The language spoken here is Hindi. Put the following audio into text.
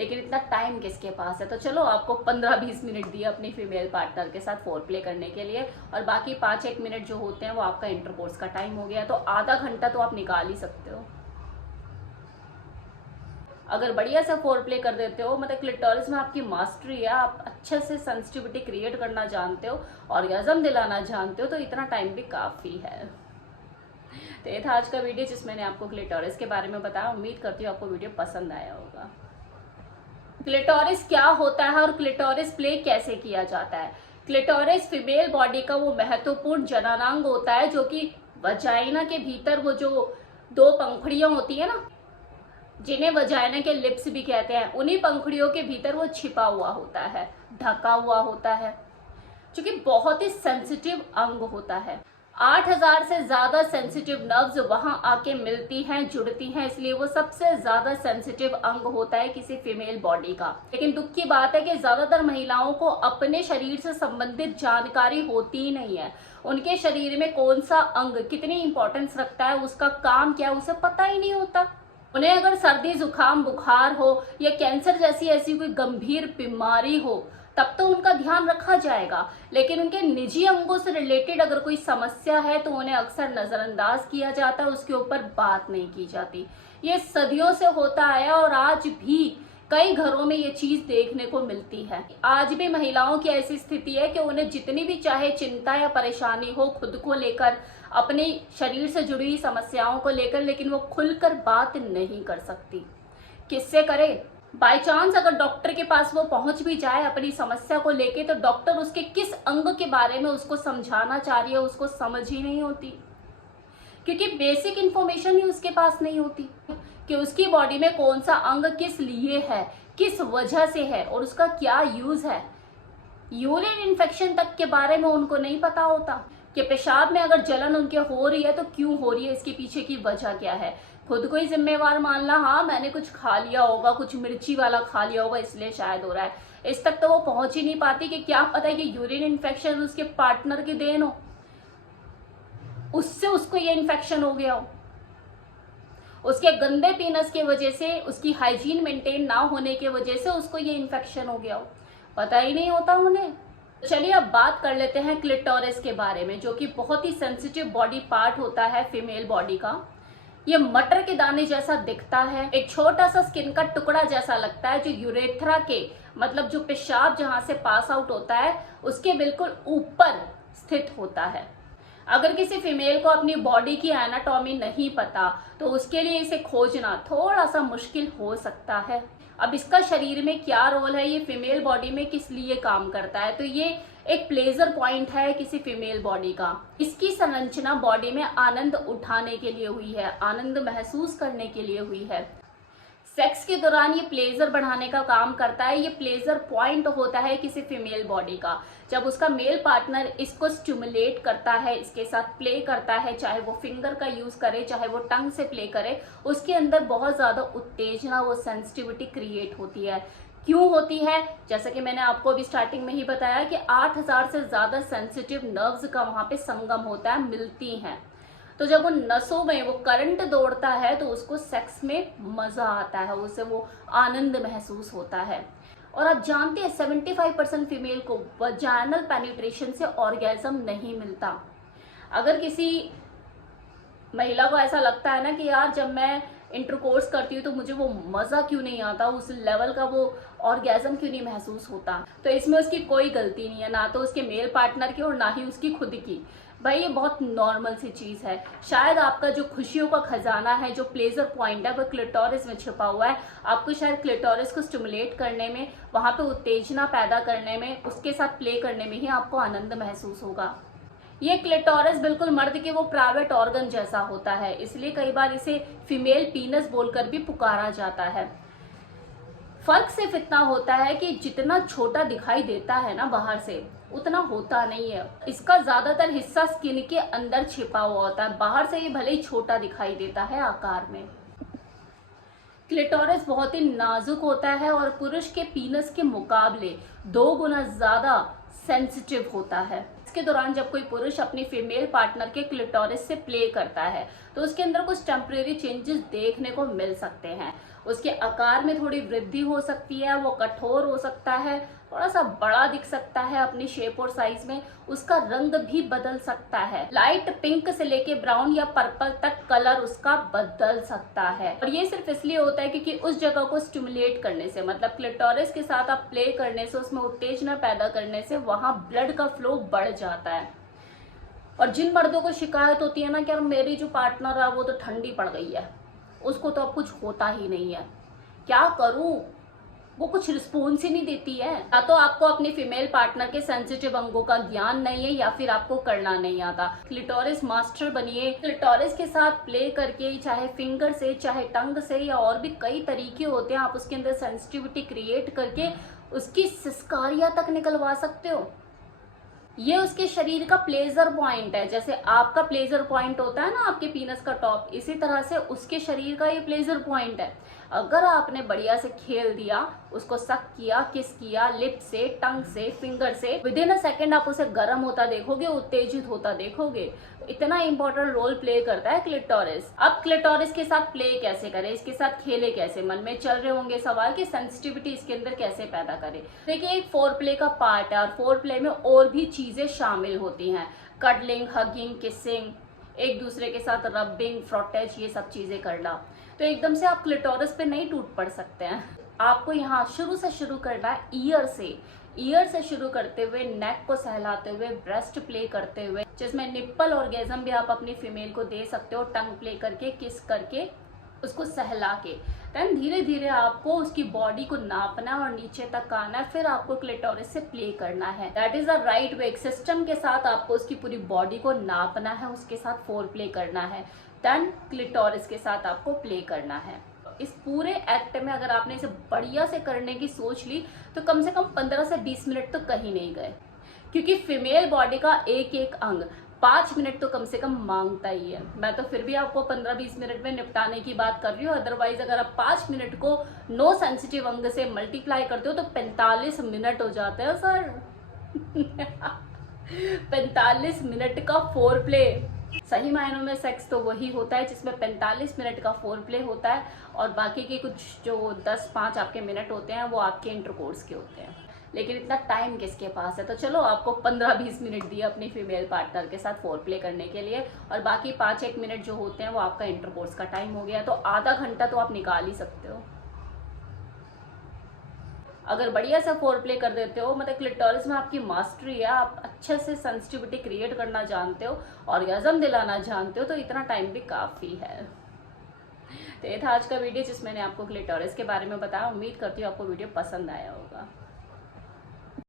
लेकिन इतना टाइम किसके पास है। तो चलो आपको 15-20 मिनट दिए अपनी फीमेल पार्टनर के साथ फोर प्ले करने के लिए, और बाकी 5-1 मिनट जो होते हैं वो आपका इंटरकोर्स का टाइम हो गया। तो आधा घंटा तो आप निकाल ही सकते हो। अगर बढ़िया से फोर प्ले कर देते हो, मतलब क्लिटोरिस में आपकी मास्टरी है, आप अच्छे से सेंसिटिविटी क्रिएट करना जानते हो, ऑर्गेज़म दिलाना जानते हो, तो इतना टाइम भी काफ़ी है। तो ये था आज का वीडियो जिसमें मैंने आपको क्लिटोरिस के बारे में बताया। उम्मीद करती हूँ आपको वीडियो पसंद आया होगा। क्लिटोरिस क्या होता है और क्लिटोरिस प्ले कैसे किया जाता है। क्लिटोरिस फीमेल बॉडी का वो महत्वपूर्ण जननांग होता है जो कि वजाइना के भीतर वो जो 2 पंखुड़ियां होती है ना, जिन्हें वजाइना के लिप्स भी कहते हैं, उन्हीं पंखुड़ियों के भीतर वो छिपा हुआ होता है, ढका हुआ होता है, जो कि बहुत ही सेंसिटिव अंग होता है। 8000 से ज्यादा सेंसिटिव नर्व्स वहां आके मिलती हैं, जुड़ती हैं, इसलिए वो सबसे ज्यादा सेंसिटिव अंग होता है किसी फीमेल बॉडी का। लेकिन दुख की बात है कि ज्यादातर महिलाओं को अपने शरीर से संबंधित जानकारी होती ही नहीं है। उनके शरीर में कौन सा अंग कितनी इंपॉर्टेंस रखता है, उसका काम क्या है, उसे पता ही नहीं होता। उन्हें अगर सर्दी जुकाम बुखार हो या कैंसर जैसी ऐसी कोई गंभीर बीमारी हो तब तो उनका ध्यान रखा जाएगा, लेकिन उनके निजी अंगों से रिलेटेड अगर कोई समस्या है तो उन्हें अक्सर नजरअंदाज किया जाता है, उसके ऊपर बात नहीं की जाती। ये सदियों से होता आया और आज भी कई घरों में ये चीज देखने को मिलती है। आज भी महिलाओं की ऐसी स्थिति है कि उन्हें जितनी भी चाहे चिंता या परेशानी हो खुद को लेकर, अपने शरीर से जुड़ी हुई समस्याओं को लेकर, लेकिन वो खुलकर बात नहीं कर सकती। किससे करे? बाय चांस अगर डॉक्टर के पास वो पहुंच भी जाए अपनी समस्या को लेके, तो डॉक्टर उसके किस अंग के बारे में उसको समझाना चाह रही है उसको समझ ही नहीं होती, क्योंकि बेसिक इंफॉर्मेशन ही उसके पास नहीं होती कि उसकी बॉडी में कौन सा अंग किस लिए है, किस वजह से है और उसका क्या यूज है। यूरिन इन्फेक्शन तक के बारे में उनको नहीं पता होता कि पेशाब में अगर जलन उनके हो रही है तो क्यों हो रही है, इसके पीछे की वजह क्या है। खुद को ही जिम्मेवार मानना, हाँ मैंने कुछ खा लिया होगा, कुछ मिर्ची वाला खा लिया होगा इसलिए शायद हो रहा है, इस तक तो वो पहुंच ही नहीं पाती कि क्या पता है कि यूरिन इन्फेक्शन उसके पार्टनर की देन हो, उससे उसको ये इन्फेक्शन हो गया हो, उसके गंदे पीनस की वजह से, उसकी हाइजीन मेंटेन ना होने की वजह से उसको ये इन्फेक्शन हो गया हो, पता ही नहीं होता उन्हें। चलिए अब बात कर लेते हैं क्लिटोरिस के बारे में, जो कि बहुत ही सेंसिटिव बॉडी पार्ट होता है फीमेल बॉडी का। ये मटर के दाने जैसा दिखता है, एक छोटा सा स्किन का टुकड़ा जैसा लगता है, जो यूरेथ्रा के मतलब जो पेशाब जहां से पास आउट होता है उसके बिल्कुल ऊपर स्थित होता है। अगर किसी फीमेल को अपनी बॉडी की एनाटॉमी नहीं पता तो उसके लिए इसे खोजना थोड़ा सा मुश्किल हो सकता है। अब इसका शरीर में क्या रोल है, ये फीमेल बॉडी में किस लिए काम करता है, तो ये एक प्लेजर पॉइंट है किसी फीमेल बॉडी का। इसकी संरचना बॉडी में आनंद उठाने के लिए हुई है, आनंद महसूस करने के लिए हुई है। सेक्स के दौरान ये प्लेजर बढ़ाने का काम करता है, ये प्लेजर पॉइंट होता है किसी फीमेल बॉडी का। जब उसका मेल पार्टनर इसको स्टिमुलेट करता है, इसके साथ प्ले करता है, चाहे वो फिंगर का यूज करे चाहे वो टंग से प्ले करे, उसके अंदर बहुत ज्यादा उत्तेजना, वो सेंसिटिविटी क्रिएट होती है। क्यों होती है? जैसा कि मैंने आपको अभी स्टार्टिंग में ही बताया कि 8000 से ज्यादा सेंसिटिव नर्व्स का वहां पे संगम होता है, मिलती हैं। तो जब उन नसों में वो करंट दौड़ता है तो उसको सेक्स में मजा आता है, उसे वो आनंद महसूस होता है। और आप जानते हैं 75% फीमेल को वजाइनल पेनिट्रेशन से ऑर्गेजम नहीं मिलता। अगर किसी महिला को ऐसा लगता है ना कि यार जब मैं इंटरकोर्स करती हूँ तो मुझे वो मजा क्यों नहीं आता, उस लेवल का वो ऑर्गेजम क्यों नहीं महसूस होता, तो इसमें उसकी कोई गलती नहीं है, ना तो उसके मेल पार्टनर की और ना ही उसकी खुद की। भाई ये बहुत नॉर्मल सी चीज है। शायद आपका जो खुशियों का खजाना है, जो प्लेजर पॉइंट है, वो क्लिटोरिस में छिपा हुआ है। आपको शायद क्लिटोरिस को स्टिमुलेट करने में, वहां पे उत्तेजना पैदा करने में, उसके साथ प्ले करने में ही आपको आनंद महसूस होगा। ये क्लिटोरिस बिल्कुल मर्द के वो प्राइवेट ऑर्गन जैसा होता है, इसलिए कई बार इसे फीमेल पीनस बोलकर भी पुकारा जाता है। फर्क सिर्फ इतना होता है कि जितना छोटा दिखाई देता है ना बाहर से, उतना होता नहीं है। इसका ज्यादातर हिस्सा स्किन के अंदर छिपा हुआ होता है, बाहर से ये भले ही छोटा दिखाई देता है आकार में। क्लिटोरिस बहुत ही नाजुक होता है और पुरुष के पीनस के मुकाबले 2 गुना ज्यादा सेंसिटिव होता है। इसके दौरान जब कोई पुरुष अपनी फीमेल पार्टनर के क्लिटोरिस से प्ले करता है तो उसके अंदर कुछ टेम्परेरी चेंजेस देखने को मिल सकते हैं। उसके आकार में थोड़ी वृद्धि हो सकती है, वो कठोर हो सकता है, थोड़ा सा बड़ा दिख सकता है अपनी शेप और साइज में, उसका रंग भी बदल सकता है, लाइट पिंक से लेके ब्राउन या पर्पल तक कलर उसका बदल सकता है। और ये सिर्फ इसलिए होता है क्योंकि उस जगह को स्टिमुलेट करने से, मतलब क्लिटोरिस के साथ आप प्ले करने से, उसमें उत्तेजना पैदा करने से वहां ब्लड का फ्लो बढ़ जाता है। और जिन मर्दों को शिकायत होती है ना कि यार मेरी जो पार्टनर है वो तो ठंडी पड़ गई है, उसको तो अब कुछ होता ही नहीं है, क्या करूं, वो कुछ रिस्पॉन्स ही नहीं देती है। या तो आपको अपने फीमेल पार्टनर के सेंसिटिव अंगों का ज्ञान नहीं है, या फिर आपको करना नहीं आता। क्लिटोरिस मास्टर बनिए, क्लिटोरिस के साथ प्ले करके, चाहे फिंगर से, चाहे टंग से, या और भी कई तरीके होते हैं, आप उसके अंदर सेंसिटिविटी क्रिएट करके उसकी सिस्कारियां तक निकलवा सकते हो। ये उसके शरीर का प्लेजर पॉइंट है। जैसे आपका प्लेजर पॉइंट होता है ना आपके पीनस का टॉप, इसी तरह से उसके शरीर का ये प्लेजर पॉइंट है। अगर आपने बढ़िया से खेल दिया, उसको सक किया, किस किया, लिप से, टंग से, फिंगर से, विद इन अ सेकेंड आप उसे गर्म होता देखोगे, उत्तेजित होता देखोगे। इतना इंपॉर्टेंट रोल प्ले करता है क्लिटोरिस। अब क्लिटोरिस के साथ प्ले कैसे करें, इसके साथ खेले कैसे, मन में चल रहे होंगे सवाल कि सेंसिटिविटी इसके अंदर कैसे पैदा करें। देखिए, एक फोर प्ले का पार्ट है और फोर प्ले में और भी चीजें शामिल होती हैं, कडलिंग, हगिंग, किसिंग, एक दूसरे के साथ रबिंग, फ्रॉटेज, ये सब चीजें करना। तो एकदम से आप क्लिटोरिस पे नहीं टूट पड़ सकते हैं। आपको यहाँ शुरू से शुरू करना है ईयर से शुरू करते हुए, नेक को सहलाते हुए, ब्रेस्ट प्ले करते हुए, जिसमें निप्पल ऑर्गेजम भी आप अपनी फीमेल को दे सकते हो, टंग प्ले करके, किस करके, उसको सहला के। देन धीरे धीरे आपको उसकी बॉडी को नापना और नीचे तक आना है, फिर आपको क्लिटोरिस से प्ले करना है। That is the right way. System के साथ आपको उसकी पूरी बॉडी को नापना है, उसके साथ फोर प्ले करना है, देन क्लिटोरिस के साथ आपको प्ले करना है। इस पूरे एक्ट में अगर आपने इसे बढ़िया से करने की सोच ली तो कम से कम 15 से 20 मिनट तो कहीं नहीं गए, क्योंकि फीमेल बॉडी का एक एक अंग 5 मिनट तो कम से कम मांगता ही है। मैं तो फिर भी आपको 15-20 मिनट में निपटाने की बात कर रही हूँ, अदरवाइज अगर आप 5 मिनट को नो सेंसिटिव अंग से मल्टीप्लाई करते हो तो 45 मिनट हो जाते हैं सर। 45 मिनट का फोर प्ले। सही मायनों में सेक्स तो वही होता है जिसमें 45 मिनट का फोर प्ले होता है, और बाकी के कुछ जो 10-5 आपके मिनट होते हैं वो आपके इंटरकोर्स के होते हैं। लेकिन इतना टाइम किसके पास है, तो चलो आपको 15-20 मिनट दिए अपनी फीमेल पार्टनर के साथ फोर प्ले करने के लिए, और बाकी 5-1 मिनट जो होते हैं वो आपका इंटरकोर्स का टाइम हो गया। तो आधा घंटा तो आप निकाल ही सकते हो। अगर बढ़िया से फोर प्ले कर देते हो, मतलब क्लिटोरिस में आपकी मास्टरी है, आप अच्छे से सेंसिटिविटी क्रिएट करना जानते हो, ऑर्गेज़म दिलाना जानते हो, तो इतना टाइम भी काफ़ी है। तो ये था आज का वीडियो जिसमें मैंने आपको क्लिटोरिस के बारे में बताया। उम्मीद करती हूँ आपको वीडियो पसंद आया होगा।